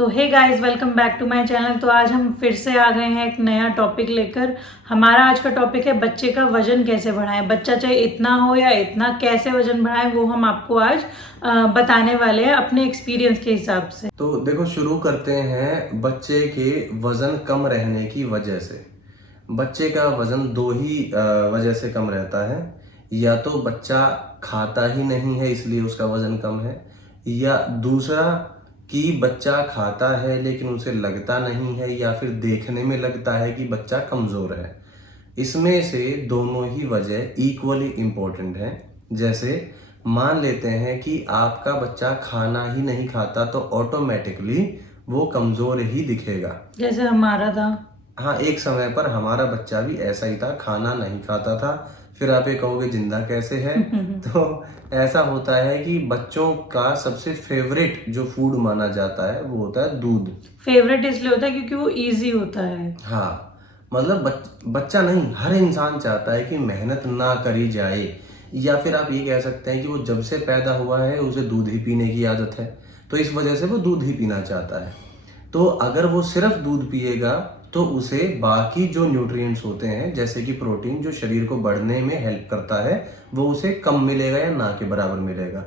तो hey guys, welcome back to my channel. तो आज हम फिर से आ गए हैं एक नया टॉपिक लेकर। हमारा आज का टॉपिक है बच्चे का वजन कैसे बढ़ाएं। बच्चा चाहे इतना हो या इतना, कैसे वजन बढ़ाएं वो हम आपको आज बताने वाले हैं अपने एक्सपीरियंस के हिसाब से। तो देखो, शुरू करते हैं बच्चे के वजन कम रहने की वजह से। बच्चे का वजन दो ही वजह से कम रहता है। या तो बच्चा खाता ही नहीं है इसलिए उसका वजन कम है, या दूसरा कि बच्चा खाता है लेकिन उसे लगता नहीं है, या फिर देखने में लगता है कि बच्चा कमजोर है। इसमें से दोनों ही वजह इक्वली इम्पोर्टेंट है। जैसे मान लेते हैं कि आपका बच्चा खाना ही नहीं खाता तो ऑटोमेटिकली वो कमजोर ही दिखेगा। जैसे हमारा था। हाँ, एक समय पर हमारा बच्चा भी ऐसा ही था, खाना नहीं खाता था। फिर आप ये कहोगे जिंदा कैसे है? तो ऐसा होता है कि बच्चों का सबसे फेवरेट जो फूड माना जाता है वो होता है दूध। फेवरेट इसलिए होता है क्योंकि वो इजी होता है। हाँ, मतलब बच्चा नहीं, हर इंसान चाहता है कि मेहनत ना करी जाए। या फिर आप ये कह सकते हैं कि वो जब से पैदा हुआ है उसे दूध ही पीने की आदत है, तो इस वजह से वो दूध ही पीना चाहता है। तो अगर वो सिर्फ दूध पिएगा तो उसे बाकी जो न्यूट्रिएंट्स होते हैं, जैसे कि प्रोटीन जो शरीर को बढ़ने में हेल्प करता है, वो उसे कम मिलेगा या ना के बराबर मिलेगा।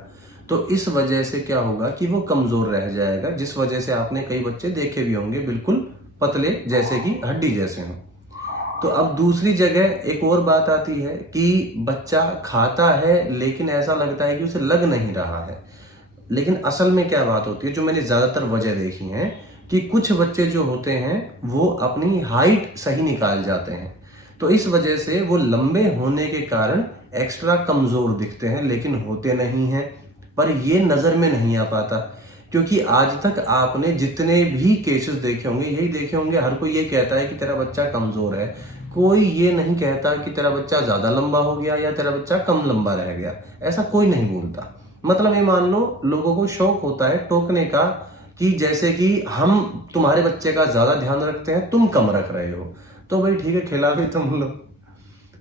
तो इस वजह से क्या होगा कि वो कमजोर रह जाएगा, जिस वजह से आपने कई बच्चे देखे भी होंगे बिल्कुल पतले, जैसे कि हड्डी जैसे हों। तो अब दूसरी जगह एक और बात आती है कि बच्चा खाता है लेकिन ऐसा लगता है कि उसे लग नहीं रहा है। लेकिन असल में क्या बात होती है, जो मैंने ज्यादातर वजह देखी है कि कुछ बच्चे जो होते हैं वो अपनी हाइट सही निकाल जाते हैं, तो इस वजह से वो लंबे होने के कारण एक्स्ट्रा कमजोर दिखते हैं, लेकिन होते नहीं हैं। पर ये नजर में नहीं आ पाता, क्योंकि आज तक आपने जितने भी केसेस देखे होंगे यही देखे होंगे, हर कोई ये कहता है कि तेरा बच्चा कमजोर है। कोई ये नहीं कहता कि तेरा बच्चा ज्यादा लंबा हो गया या तेरा बच्चा कम लंबा रह गया। ऐसा कोई नहीं बोलता। मतलब ये मान लो, लोगों को शौक होता है टोकने का कि जैसे कि हम तुम्हारे बच्चे का ज्यादा ध्यान रखते हैं, तुम कम रख रहे हो, तो भाई ठीक है, खिला भी तुम लो।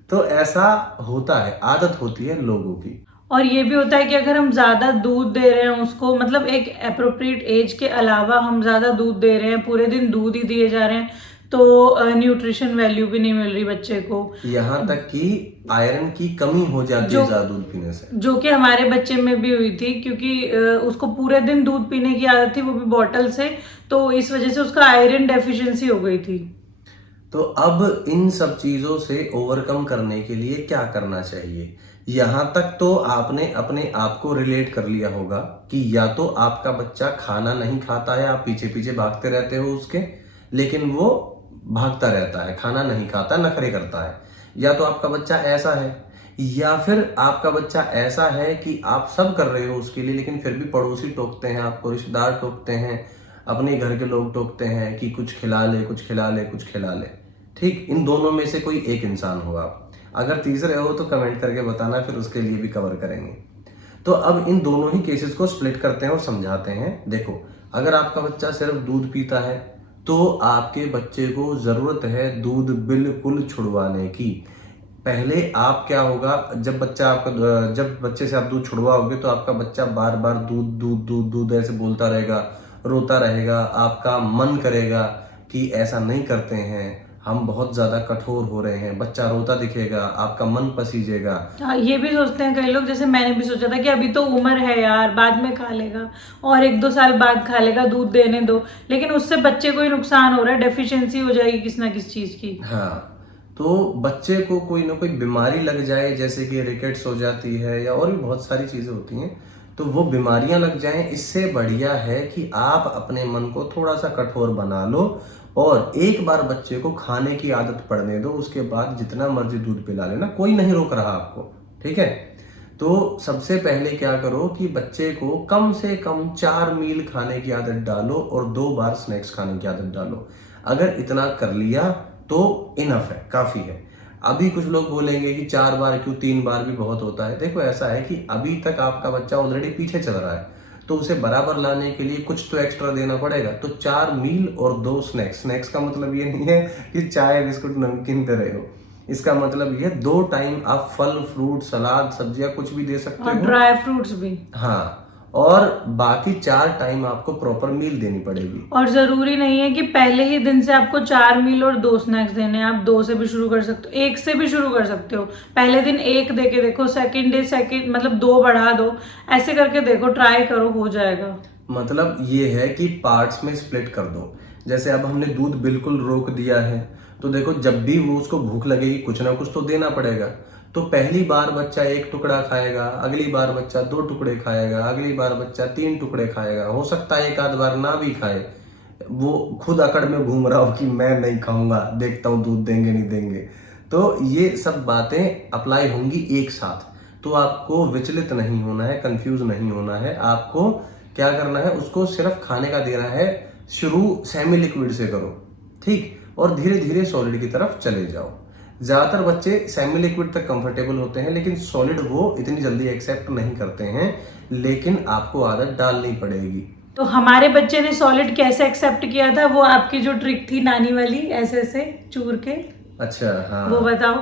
तो ऐसा होता है, आदत होती है लोगों की। और ये भी होता है कि अगर हम ज्यादा दूध दे रहे हैं उसको, मतलब एक अप्रोप्रिएट एज के अलावा हम ज्यादा दूध दे रहे हैं, पूरे दिन दूध ही दिए जा रहे हैं, तो न्यूट्रिशन वैल्यू भी नहीं मिल रही बच्चे को। यहाँ तक कि आयरन की कमी हो जाती है ज्यादा दूध पीने से, जो कि हमारे बच्चे में भी हुई थी, क्योंकि उसको पूरे दिन दूध पीने की आदत थी, वो भी बॉटल से, तो इस वजह से उसका आयरन डेफिशिएंसी हो गई थी। तो अब इन सब चीजों से ओवरकम करने के लिए क्या करना चाहिए? यहां तक तो आपने अपने आप को रिलेट कर लिया होगा कि या तो आपका बच्चा खाना नहीं खाता है, आप पीछे पीछे भागते रहते हो उसके, लेकिन वो भागता रहता है, खाना नहीं खाता, नखरे करता है। या तो आपका बच्चा ऐसा है, या फिर आपका बच्चा ऐसा है कि आप सब कर रहे हो उसके लिए, लेकिन फिर भी पड़ोसी टोकते हैं आपको, रिश्तेदार टोकते हैं, अपने घर के लोग टोकते हैं कि कुछ खिला ले, कुछ खिला ले, कुछ खिला ले। ठीक, इन दोनों में से कोई एक इंसान हो आप। अगर तीसरे हो तो कमेंट करके बताना, फिर उसके लिए भी कवर करेंगे। तो अब इन दोनों ही केसेस को स्प्लिट करते हैं और समझाते हैं। देखो, अगर आपका बच्चा सिर्फ दूध पीता है तो आपके बच्चे को जरूरत है दूध बिल्कुल छुड़वाने की। पहले आप क्या होगा, जब बच्चे से आप दूध छुड़वाओगे तो आपका बच्चा बार बार दूध दूध दूध दूध ऐसे बोलता रहेगा, रोता रहेगा। आपका मन करेगा कि ऐसा नहीं करते हैं, हम बहुत ज्यादा कठोर हो रहे हैं, बच्चा रोता दिखेगा, आपका मन पसीजेगा। हाँ, ये भी सोचते हैं कई लोग, जैसे मैंने भी सोचा था कि अभी तो उम्र है यार, बाद में खा लेगा और 1-2 साल बाद खा लेगा, दूध देने दो। लेकिन उससे बच्चे को ही नुकसान हो रहा है, डेफिशिएंसी हो जाएगी किसी ना किसी चीज की। हाँ, तो बच्चे को कोई ना कोई बीमारी लग जाए, जैसे कि रिकेट्स हो जाती है या और भी बहुत सारी चीजें होती हैं, तो वो बीमारियां लग जाएं, इससे बढ़िया है कि आप अपने मन को थोड़ा सा कठोर बना लो और एक बार बच्चे को खाने की आदत पड़ने दो। उसके बाद जितना मर्जी दूध पिला लेना, कोई नहीं रोक रहा आपको, ठीक है। तो सबसे पहले क्या करो कि बच्चे को कम से कम 4 मील खाने की आदत डालो और 2 बार स्नैक्स खाने की आदत डालो। अगर इतना कर लिया तो इनफ है, काफी है। अभी कुछ लोग बोलेंगे कि 4 बार क्यों, 3 बार भी बहुत होता है। देखो, ऐसा है कि अभी तक आपका बच्चा ऑलरेडी पीछे चल रहा है, तो उसे बराबर लाने के लिए कुछ तो एक्स्ट्रा देना पड़ेगा। तो 4 मील और 2 स्नैक्स। स्नैक्स का मतलब ये नहीं है कि चाय बिस्कुट नमकीन दे रहे हो, इसका मतलब ये 2 टाइम आप फल फ्रूट सलाद सब्जियां कुछ भी दे सकते और हो, ड्राई फ्रूट्स भी। हाँ। और बाकी 4 टाइम आपको प्रॉपर मील देनी पड़ेगी। और जरूरी नहीं है कि पहले ही दिन से आपको 4 मील और 2 स्नैक्स देने हैं। आप 2 से भी शुरू कर सकते हो, 1 से भी शुरू कर सकते हो। पहले दिन 1 दे के देखो, सेकेंड डे सेकेंड मतलब 2 बढ़ा दो, ऐसे करके देखो, ट्राई करो, हो जाएगा। मतलब ये है कि पार्ट्स में स्प्लिट कर दो। जैसे अब हमने दूध बिल्कुल रोक दिया है, तो देखो जब भी वो उसको भूख लगेगी कुछ ना कुछ तो देना पड़ेगा। तो पहली बार बच्चा 1 टुकड़ा खाएगा, अगली बार बच्चा 2 टुकड़े खाएगा, अगली बार बच्चा 3 टुकड़े खाएगा, हो सकता है एक आध बार ना भी खाए, वो खुद अकड़ में घूम रहा हो कि मैं नहीं खाऊंगा, देखता हूँ दूध देंगे नहीं देंगे। तो ये सब बातें अप्लाई होंगी एक साथ। तो आपको विचलित नहीं होना है, कंफ्यूज नहीं होना है। आपको क्या करना है, उसको सिर्फ खाने का देना है। शुरू सेमी लिक्विड से करो, ठीक, और धीरे धीरे सॉलिड की तरफ चले जाओ। ज्यादातर बच्चे सेमी लिक्विड तक कंफर्टेबल होते हैं, लेकिन सॉलिड वो इतनी जल्दी एक्सेप्ट नहीं करते हैं, लेकिन आपको आदत डालनी पड़ेगी। तो हमारे बच्चे ने सॉलिड कैसे एक्सेप्ट किया था, वो आपकी जो ट्रिक थी नानी वाली, ऐसे ऐसे चूर के, अच्छा, हाँ, वो बताओ।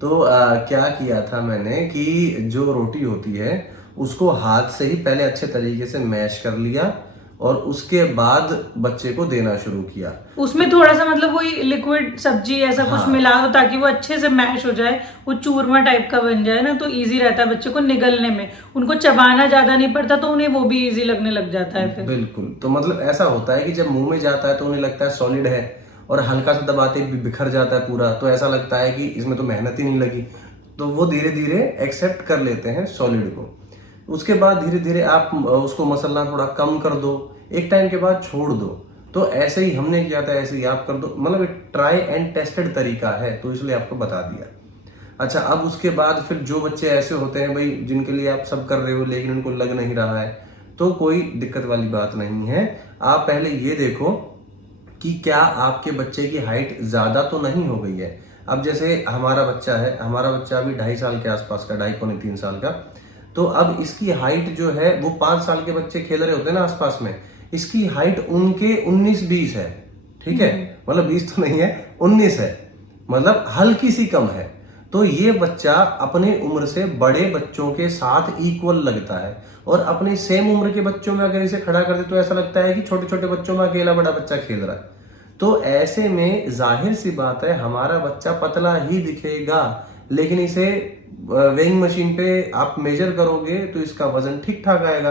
तो क्या किया था मैंने कि जो रोटी होती है उसको हाथ से ही पहले अच्छे तरीके से मैश कर लिया और उसके बाद बच्चे को देना शुरू किया। उसमें थोड़ा सा मतलब वही लिक्विड सब्जी ऐसा कुछ हाँ। मिला दो, ताकि वो अच्छे से मैश हो जाए, वो चूरमा टाइप का बन जाए ना, तो इजी रहता है बच्चे को निगलने में। उनको चबाना ज्यादा नहीं पड़ता, तो उन्हें वो भी इजी लगने लग जाता है फिर। बिल्कुल। तो मतलब ऐसा होता है कि जब मुंह में जाता है तो उन्हें लगता है सॉलिड है, और हल्का सा दबाते ही बिखर जाता है पूरा, तो ऐसा लगता है कि इसमें तो मेहनत ही नहीं लगी। तो वो धीरे धीरे एक्सेप्ट कर लेते हैं सॉलिड को। उसके बाद धीरे धीरे आप उसको मसलना थोड़ा कम कर दो, एक टाइम के बाद छोड़ दो। तो ऐसे ही हमने किया था, ऐसे ही आप कर दो। मतलब एक ट्राई एंड टेस्टेड तरीका है, तो इसलिए आपको बता दिया। अच्छा, अब उसके बाद फिर जो बच्चे ऐसे होते हैं भाई जिनके लिए आप सब कर रहे हो लेकिन उनको लग नहीं रहा है, तो कोई दिक्कत वाली बात नहीं है। आप पहले ये देखो कि क्या आपके बच्चे की हाइट ज्यादा तो नहीं हो गई है। अब जैसे हमारा बच्चा है, हमारा बच्चा अभी 2.5 साल के आसपास का, 2.5 पौने 3 साल का। तो अब इसकी हाइट जो है वो 5 साल के बच्चे खेल रहे होते हैं ना आसपास में, इसकी हाइट उनके 19-20 है, ठीक है, मतलब 20 तो नहीं है, 19 है, मतलब हल्की सी कम है। तो ये बच्चा अपनी उम्र से बड़े बच्चों के साथ इक्वल लगता है, और अपनी सेम उम्र के बच्चों में अगर इसे खड़ा कर दे तो ऐसा लगता है कि छोटे छोटे बच्चों में अकेला बड़ा बच्चा खेल रहा है। तो ऐसे में जाहिर सी बात है हमारा बच्चा पतला ही दिखेगा, लेकिन इसे वेइंग मशीन पे आप मेजर करोगे तो इसका वजन ठीक ठाक आएगा,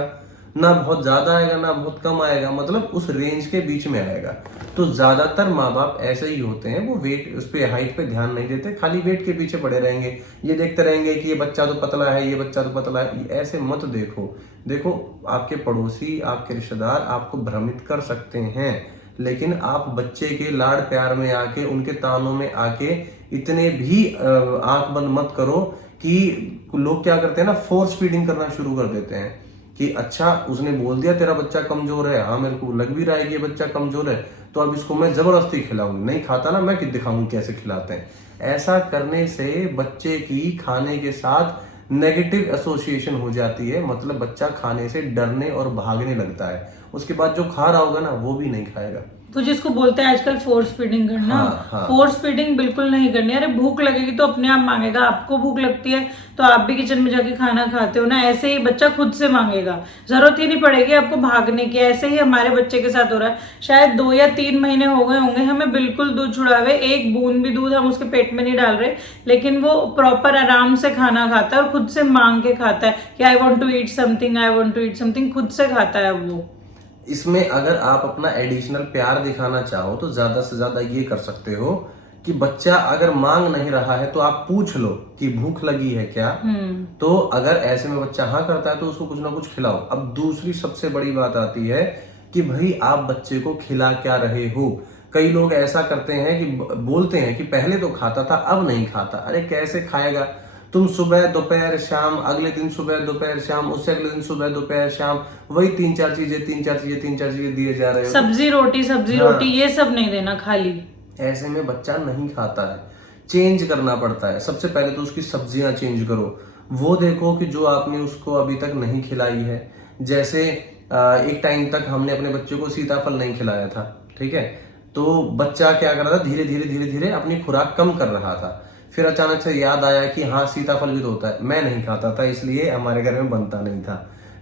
ना बहुत ज्यादा आएगा ना बहुत कम आएगा, मतलब उस रेंज के बीच में आएगा। तो ज्यादातर माँ बाप ऐसे ही होते हैं, वो वेट उस पे हाइट पे ध्यान नहीं देते, खाली वेट के पीछे पड़े रहेंगे, ये देखते रहेंगे कि ये बच्चा तो पतला है, ये बच्चा तो पतला है। ऐसे मत देखो। देखो, आपके पड़ोसी, आपके रिश्तेदार आपको भ्रमित कर सकते हैं, लेकिन आप बच्चे के लाड़ प्यार में आके, उनके तानों में आके इतने भी आंख बंद मत करो कि लोग क्या करते हैं ना, फोर्स फीडिंग करना शुरू कर देते हैं कि अच्छा उसने बोल दिया तेरा बच्चा कमजोर है, हाँ मेरे को लग भी रहा है कि ये बच्चा कमजोर है, तो अब इसको मैं जबरदस्ती खिलाऊंगी, नहीं खाता ना मैं दिखाऊंगी कैसे खिलाते हैं। ऐसा करने से बच्चे की खाने के साथ नेगेटिव एसोसिएशन हो जाती है, मतलब बच्चा खाने से डरने और भागने लगता है, उसके बाद जो खा रहा होगा ना वो भी नहीं खाएगा। तो जिसको बोलते हैं आजकल फोर्स फीडिंग करना, हाँ। फोर्स फीडिंग बिल्कुल नहीं करनी। अरे भूख लगेगी तो अपने आप मांगेगा, आपको भूख लगती है तो आप भी किचन में जाके खाना खाते हो ना, ऐसे ही बच्चा खुद से मांगेगा, जरूरत ही नहीं पड़ेगी आपको भागने की। ऐसे ही हमारे बच्चे के साथ हो रहा है। शायद 2 या 3 महीने हो गए होंगे हमें बिल्कुल दूध छुड़ावे, एक बूंद भी दूध हम उसके पेट में नहीं डाल रहे, लेकिन वो प्रॉपर आराम से खाना खाता है और खुद से मांग के खाता है कि I want to eat something, I want to eat something, खुद से खाता है वो। इसमें अगर आप अपना एडिशनल प्यार दिखाना चाहो तो ज्यादा से ज्यादा ये कर सकते हो कि बच्चा अगर मांग नहीं रहा है तो आप पूछ लो कि भूख लगी है क्या। तो अगर ऐसे में बच्चा हाँ करता है तो उसको कुछ ना कुछ खिलाओ। अब दूसरी सबसे बड़ी बात आती है कि भाई आप बच्चे को खिला क्या रहे हो। कई लोग ऐसा करते हैं कि बोलते हैं कि पहले तो खाता था अब नहीं खाता। अरे कैसे खाएगा? तुम सुबह दोपहर शाम, अगले दिन सुबह दोपहर शाम, उससे अगले दिन सुबह दोपहर शाम, वही 3-4 चीजें दिए जा रहे हो। सब्जी रोटी ये सब नहीं देना खाली। ऐसे में बच्चा नहीं खाता है, चेंज करना पड़ता है। सबसे पहले तो उसकी सब्जियां चेंज करो। वो देखो कि जो आपने उसको अभी तक नहीं खिलाई है, जैसे एक टाइम तक हमने अपने बच्चे को सीताफल नहीं खिलाया था, ठीक है, तो बच्चा क्या कर रहा था, धीरे धीरे अपनी खुराक कम कर रहा था। फिर अचानक से याद आया कि हाँ सीताफल भी तो होता है। मैं नहीं खाता था इसलिए हमारे घर में बनता नहीं था।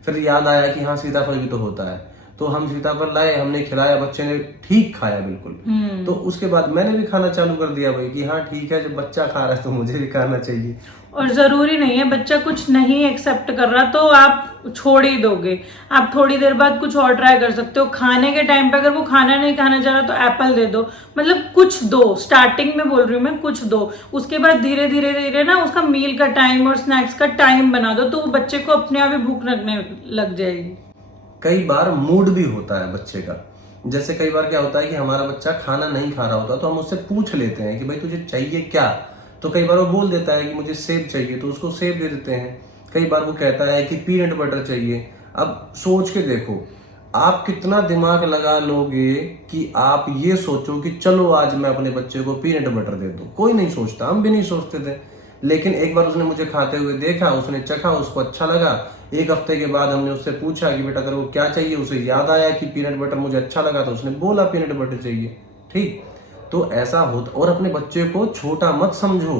फिर याद आया कि हाँ सीताफल भी तो होता है, तो हम सीताफल लाए, हमने खिलाया, बच्चे ने ठीक खाया बिल्कुल। तो उसके बाद मैंने भी खाना चालू कर दिया भाई कि हाँ ठीक है, जब बच्चा खा रहा है तो मुझे भी खाना चाहिए। और जरूरी नहीं है, बच्चा कुछ नहीं एक्सेप्ट कर रहा तो आप छोड़ ही दोगे, आप थोड़ी देर बाद कुछ और ट्राई कर सकते हो। खाने के टाइम पे अगर वो खाना नहीं खाना चाह रहा तो एप्पल दे दो, मतलब कुछ दो, स्टार्टिंग में बोल रही हूँ मैं, कुछ दो। उसके बाद धीरे धीरे धीरे ना उसका मील का टाइम और स्नैक्स का टाइम बना दो, तो वो बच्चे को अपने आप ही भूख लगने लग जाएगी। कई बार मूड भी होता है बच्चे का, जैसे कई बार क्या होता है कि हमारा बच्चा खाना नहीं खा रहा होता तो हम उससे पूछ लेते हैं कि भाई तुझे चाहिए क्या, तो कई बार वो बोल देता है कि मुझे सेब चाहिए, तो उसको सेब दे देते हैं। कई बार वो कहता है कि पीनट बटर चाहिए। अब सोच के देखो, आप कितना दिमाग लगा लोगे कि आप ये सोचो कि चलो आज मैं अपने बच्चे को पीनट बटर दे दूं। कोई नहीं सोचता, हम भी नहीं सोचते थे। लेकिन एक बार उसने मुझे खाते हुए देखा, उसने चखा, उसको अच्छा लगा। एक हफ्ते के बाद हमने उससे पूछा कि बेटा तेरे को क्या चाहिए, उसे याद आया कि पीनट बटर मुझे अच्छा लगा, तो उसने बोला पीनट बटर चाहिए। ठीक, तो ऐसा होता। और अपने बच्चे को छोटा मत समझो।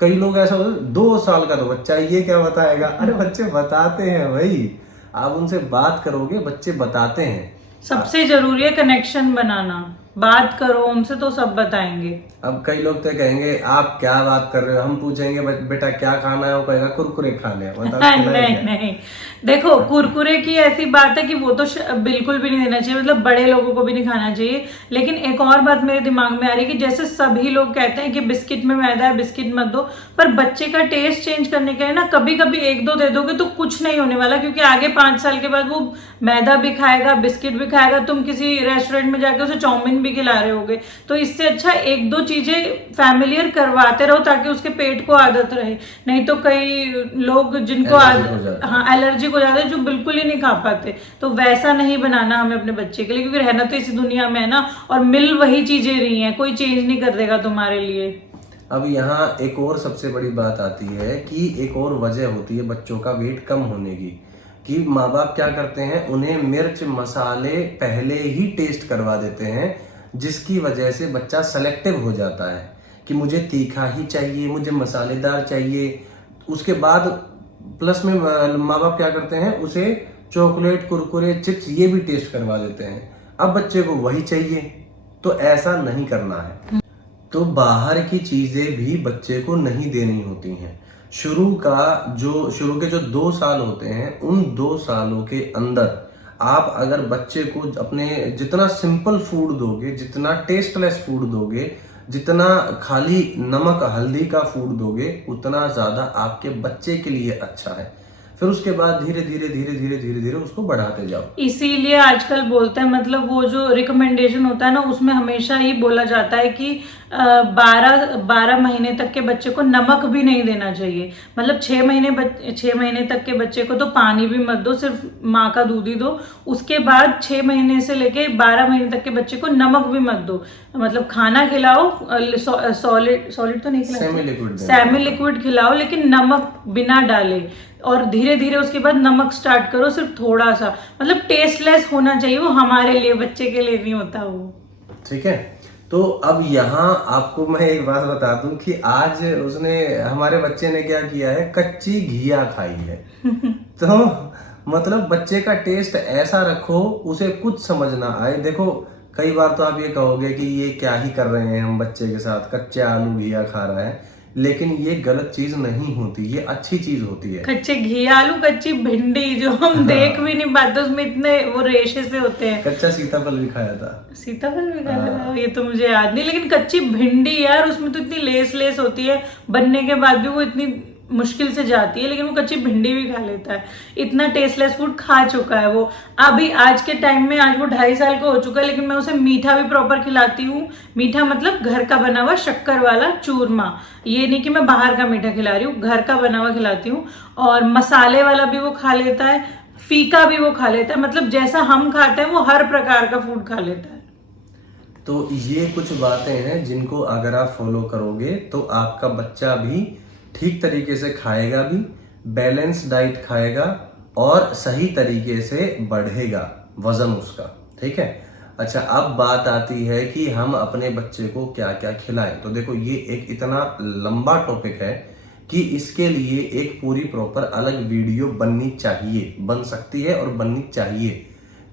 कई लोग ऐसा होता है 2 साल का तो बच्चा है, ये क्या बताएगा। अरे बच्चे बताते हैं भाई, आप उनसे बात करोगे, बच्चे बताते हैं। सबसे जरूरी है कनेक्शन बनाना, बात करो उनसे तो सब बताएंगे। अब कई लोग तो कहेंगे आप क्या बात कर रहे हो, हम पूछेंगे बेटा क्या खाना है, वो कहेगा कुरकुरे खाने हैं। बताओ खिलाएं क्या? नहीं, देखो कुरकुरे की ऐसी बात है कि वो तो बिल्कुल भी नहीं देना चाहिए, मतलब बड़े लोगों को भी नहीं खाना चाहिए। लेकिन एक और बात मेरे दिमाग में आ रही है कि जैसे सभी लोग कहते हैं कि बिस्किट में मैदा है, बिस्किट मत दो, पर बच्चे का टेस्ट चेंज करने के लिए ना कभी कभी 1-2 दे दोगे तो कुछ नहीं होने वाला, क्योंकि आगे 5 साल के बाद वो मैदा भी खाएगा, बिस्किट भी खाएगा। तुम किसी रेस्टोरेंट में जाके उसे चाउमीन भी खिला रहे होगे, तो इससे अच्छा 1-2 चीजें फैमिलियर करवाते रहो ताकि उसके पेट को आदत रहे। नहीं तो कई लोग जिनको एलर्जिक हो जाता है, जो बिल्कुल ही नहीं खा पाते। तो वैसा नहीं बनाना हमें अपने बच्चे के लिए, क्योंकि रहना तो इसी दुनिया में है ना, और मिल वही चीजें रही हैं, कोई चेंज नहीं कर देगा तुम्हारे लिए। अब यहाँ एक और सबसे बड़ी बात आती है कि एक और वजह होती है बच्चों का वेट कम होने की, कि माँ बाप क्या करते हैं, उन्हें मिर्च मसाले पहले ही टेस्ट करवा देते हैं, जिसकी वजह से बच्चा सेलेक्टिव हो जाता है कि मुझे तीखा ही चाहिए, मुझे मसालेदार चाहिए। उसके बाद प्लस में माँ बाप क्या करते हैं, उसे चॉकलेट, कुरकुरे, चिप्स ये भी टेस्ट करवा देते हैं। अब बच्चे को वही चाहिए, तो ऐसा नहीं करना है। तो बाहर की चीजें भी बच्चे को नहीं देनी होती हैं। शुरू के जो 2 साल होते हैं, उन 2 सालों के अंदर आप अगर बच्चे को अपने जितना सिंपल फूड दोगे, जितना टेस्टलेस फूड दोगे, जितना खाली नमक हल्दी का फूड दोगे, उतना ज्यादा आपके बच्चे के लिए अच्छा है। फिर उसके बाद धीरे धीरे धीरे धीरे धीरे धीरे उसको बढ़ाते जाओ। इसीलिए आजकल बोलते हैं, मतलब वो जो रिकमेंडेशन होता है ना, उसमें हमेशा ही बोला जाता है कि 12 महीने तक के बच्चे को नमक भी नहीं देना चाहिए। मतलब 6 महीने तक के बच्चे को तो पानी भी मत दो, सिर्फ माँ का दूध ही दो। उसके बाद 6 महीने से लेके 12 महीने तक के बच्चे को नमक भी मत दो। मतलब खाना खिलाओ, सॉलिड तो नहीं खिलाओ, सेमी लिक्विड खिलाओ, लेकिन नमक बिना डाले। और धीरे धीरे उसके बाद नमक स्टार्ट करो, सिर्फ थोड़ा सा, मतलब टेस्टलेस होना चाहिए वो हमारे लिए, बच्चे के लिए नहीं होता वो। ठीक है, तो अब यहाँ आपको मैं एक बात बता दूं कि आज हमारे बच्चे ने क्या किया है, कच्ची घिया खाई है। तो मतलब बच्चे का टेस्ट ऐसा रखो, उसे कुछ समझ ना आए। देखो कई बार तो आप ये कहोगे कि ये क्या ही कर रहे हैं हम बच्चे के साथ, कच्चे आलू घिया खा रहा है, लेकिन ये गलत चीज नहीं होती, ये अच्छी चीज होती है। कच्चे घिया आलू, कच्ची भिंडी जो हम देख भी नहीं पाते, उसमें इतने वो रेशे से होते हैं। कच्चा सीताफल भी खाया था। सीताफल भी खाया था, ये तो मुझे याद नहीं। लेकिन कच्ची भिंडी यार, उसमें तो इतनी लेस होती है, बनने के बाद भी वो इतनी मुश्किल से जाती है, लेकिन वो कच्ची भिंडी भी खा लेता है। इतना टेस्टलेस फूड खा चुका है वो। अभी आज के टाइम में, आज वो 2.5 साल का हो चुका है, लेकिन मैं उसे मीठा भी प्रॉपर खिलाती हूँ। मीठा मतलब घर का बना हुआ शक्कर वाला चूरमा, ये नहीं कि मैं बाहर का मीठा खिला रही हूँ, घर का बना हुआ खिलाती हूँ। और मसाले वाला भी वो खा लेता है, फीका भी वो खा लेता है, मतलब जैसा हम खाते हैं वो हर प्रकार का फूड खा लेता है। तो ये कुछ बातें हैं जिनको अगर आप फॉलो करोगे तो आपका बच्चा भी ठीक तरीके से खाएगा भी, बैलेंस डाइट खाएगा और सही तरीके से बढ़ेगा वजन उसका। ठीक है, अच्छा अब बात आती है कि हम अपने बच्चे को क्या क्या खिलाएं। तो देखो ये एक इतना लंबा टॉपिक है कि इसके लिए एक पूरी प्रॉपर अलग वीडियो बननी चाहिए, बन सकती है और बननी चाहिए।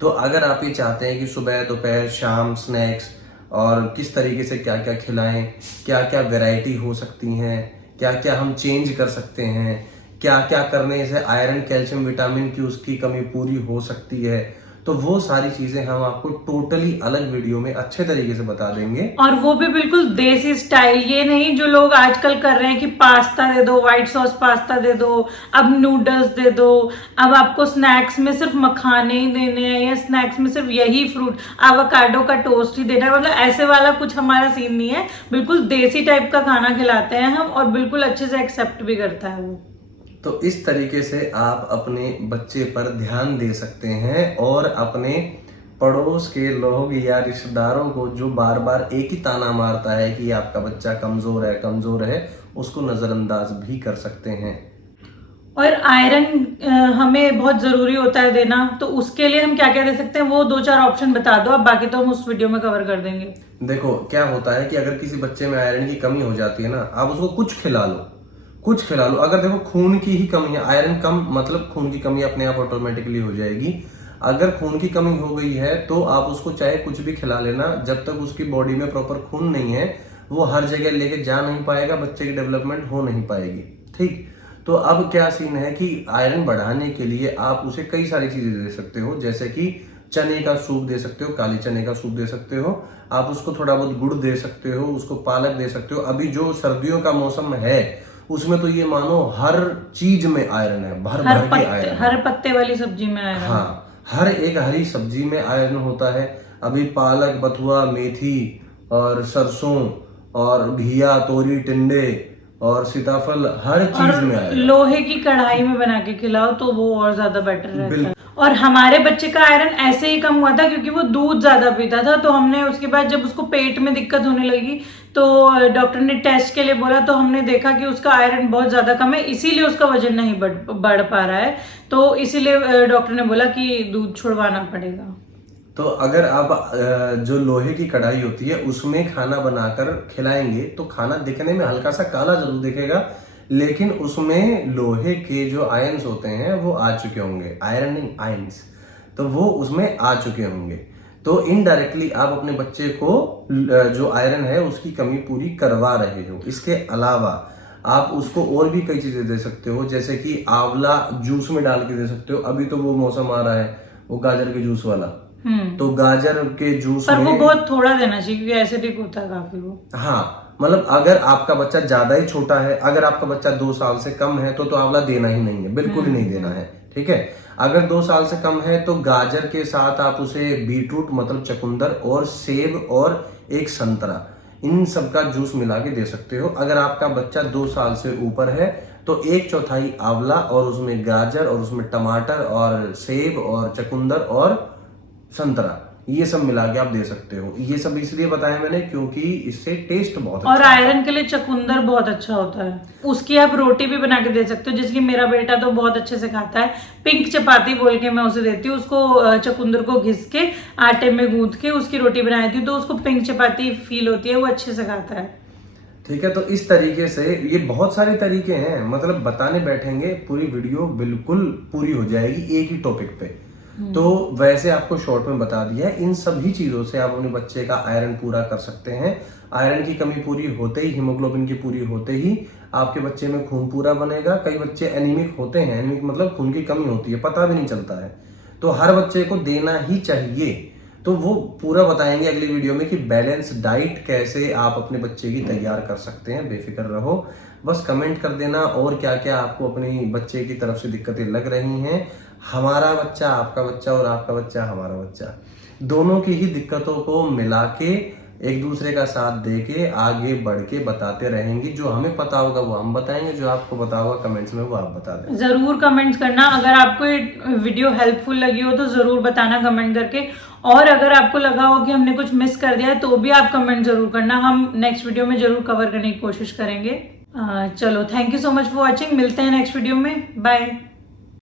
तो अगर आप ये चाहते हैं कि सुबह दोपहर शाम स्नैक्स और किस तरीके से क्या क्या खिलाएं, क्या क्या वैरायटी हो सकती हैं, क्या क्या हम चेंज कर सकते हैं, क्या क्या करने से आयरन कैल्शियम विटामिन की उसकी कमी पूरी हो सकती है, तो वो सारी चीजें हम आपको टोटली अलग वीडियो में अच्छे तरीके से बता देंगे। और वो भी बिल्कुल देसी स्टाइल, ये नहीं जो लोग आजकल कर रहे हैं कि पास्ता दे दो, व्हाइट सॉस पास्ता दे दो, अब नूडल्स दे दो, अब आपको स्नैक्स में सिर्फ मखाने ही देने हैं या स्नैक्स में सिर्फ यही फ्रूट एवोकाडो का टोस्ट ही देना है। मतलब ऐसे वाला कुछ हमारा सीन नहीं है, बिल्कुल देसी टाइप का खाना खिलाते हैं हम और बिल्कुल अच्छे से एक्सेप्ट भी करता है वो। तो इस तरीके से आप अपने बच्चे पर ध्यान दे सकते हैं और अपने पड़ोस के लोग या रिश्तेदारों को जो बार बार एक ही ताना मारता है कि आपका बच्चा कमजोर है, उसको नजरअंदाज भी कर सकते हैं। और आयरन हमें बहुत जरूरी होता है देना, तो उसके लिए हम क्या क्या दे सकते हैं वो 2-4 ऑप्शन बता दो, अब बाकी तो हम उस वीडियो में कवर कर देंगे। देखो क्या होता है कि अगर किसी बच्चे में आयरन की कमी हो जाती है ना, आप उसको कुछ खिला लो। अगर देखो खून की ही कमी है, आयरन कम मतलब खून की कमी अपने आप ऑटोमेटिकली हो जाएगी। अगर खून की कमी हो गई है तो आप उसको चाहे कुछ भी खिला लेना, जब तक उसकी बॉडी में प्रॉपर खून नहीं है वो हर जगह लेके जा नहीं पाएगा, बच्चे की डेवलपमेंट हो नहीं पाएगी। ठीक, तो अब क्या सीन है कि आयरन बढ़ाने के लिए आप उसे कई सारी चीजें दे सकते हो, जैसे कि चने का सूप दे सकते हो, काले चने का सूप दे सकते हो, आप उसको थोड़ा बहुत गुड़ दे सकते हो, उसको पालक दे सकते हो। अभी जो सर्दियों का मौसम है उसमें तो ये मानो हर चीज में आयरन है, भर भर के आयरन, हर पत्ते वाली सब्जी में आयरन। हाँ, हर एक हरी सब्जी में आयरन होता है। अभी पालक, बथुआ, मेथी और सरसों और घिया, तोरी, टिंडे और सीताफल, हर चीज में आयरन। लोहे की कढ़ाई में बना के खिलाओ तो वो और ज्यादा बेटर रहता है। और हमारे बच्चे का आयरन ऐसे ही कम हुआ था क्योंकि वो दूध ज्यादा पीता था, तो हमने उसके बाद जब उसको पेट में दिक्कत होने लगी तो डॉक्टर ने टेस्ट के लिए बोला, तो हमने देखा कि उसका आयरन बहुत ज्यादा कम है, इसीलिए उसका वजन नहीं बढ़ पा रहा है, तो इसीलिए डॉक्टर ने बोला कि दूध छुड़वाना पड़ेगा। तो अगर आप जो लोहे की कढ़ाई होती है उसमें खाना बनाकर खिलाएंगे तो खाना दिखने में हल्का सा काला जरूर दिखेगा, लेकिन उसमें लोहे के जो आयंस होते हैं वो आ चुके होंगे, आयरन नहीं आयंस, तो वो उसमें आ चुके होंगे। तो इनडायरेक्टली आप अपने बच्चे को जो आयरन है उसकी कमी पूरी करवा रहे हो। इसके अलावा आप उसको और भी कई चीजें दे सकते हो, जैसे कि आंवला जूस में डाल के दे सकते हो। अभी तो वो मौसम आ रहा है वो गाजर के जूस वाला, तो गाजर के जूस पर में वो बहुत थोड़ा देना चाहिए क्योंकि एसिडिक होता है काफी वो। हाँ, मतलब अगर आपका बच्चा ज्यादा ही छोटा है, अगर आपका बच्चा 2 साल से कम है तो आंवला देना ही नहीं है, बिल्कुल ही नहीं देना है। ठीक है, अगर 2 साल से कम है तो गाजर के साथ आप उसे बीटरूट मतलब चुकंदर और सेब और एक संतरा, इन सब का जूस मिला के दे सकते हो। अगर आपका बच्चा 2 साल से ऊपर है तो 1/4 आंवला और उसमें गाजर और उसमें टमाटर और सेब और चुकंदर और संतरा, ये सब मिला के आप दे सकते हो। ये सब इसलिए बताया मैंने क्योंकि इससे टेस्ट बहुत अच्छा और आयरन के लिए चुकंदर बहुत अच्छा होता है, उसकी आप रोटी भी बना के दे सकते हो, जिसकी मेरा बेटा तो बहुत अच्छे से खाता है। पिंक चपाती बोल के मैं उसे देती हूँ, उसको चुकंदर को घिस के आटे में गूंथ के उसकी रोटी बना देती हूँ, तो उसको पिंक चपाती फील होती है, वो अच्छे से खाता है। ठीक है, तो इस तरीके से ये बहुत सारे तरीके हैं, मतलब बताने बैठेंगे पूरी वीडियो बिल्कुल पूरी हो जाएगी एक ही टॉपिक पे। तो वैसे आपको शॉर्ट में बता दिया है, इन सभी चीजों से आप अपने बच्चे का आयरन पूरा कर सकते हैं। आयरन की कमी पूरी होते ही, हीमोग्लोबिन की पूरी होते ही आपके बच्चे में खून पूरा बनेगा। कई बच्चे एनीमिक होते हैं, एनीमिक मतलब खून की कमी होती है, पता भी नहीं चलता है, तो हर बच्चे को देना ही चाहिए। तो वो पूरा बताएंगे अगली वीडियो में कि बैलेंस डाइट कैसे आप अपने बच्चे की तैयार कर सकते हैं। बेफिक्र रहो, बस कमेंट कर देना और क्या क्या आपको अपने बच्चे की तरफ से दिक्कतें लग रही हैं। हमारा बच्चा, आपका बच्चा और आपका बच्चा हमारा बच्चा, दोनों की ही दिक्कतों को मिला के एक दूसरे का साथ दे के आगे बढ़ के बताते रहेंगे। जो हमें पता होगा वो हम बताएंगे, जो आपको पता होगा कमेंट्स में वो आप बता दें। जरूर कमेंट्स करना, अगर आपको ये वीडियो हेल्पफुल लगी हो तो जरूर बताना कमेंट करके, और अगर आपको लगा हो कि हमने कुछ मिस कर दिया है तो भी आप कमेंट जरूर करना, हम नेक्स्ट वीडियो में जरूर कवर करने की कोशिश करेंगे। चलो, thank you so much for watching, मिलते हैं नेक्स्ट वीडियो में, बाय।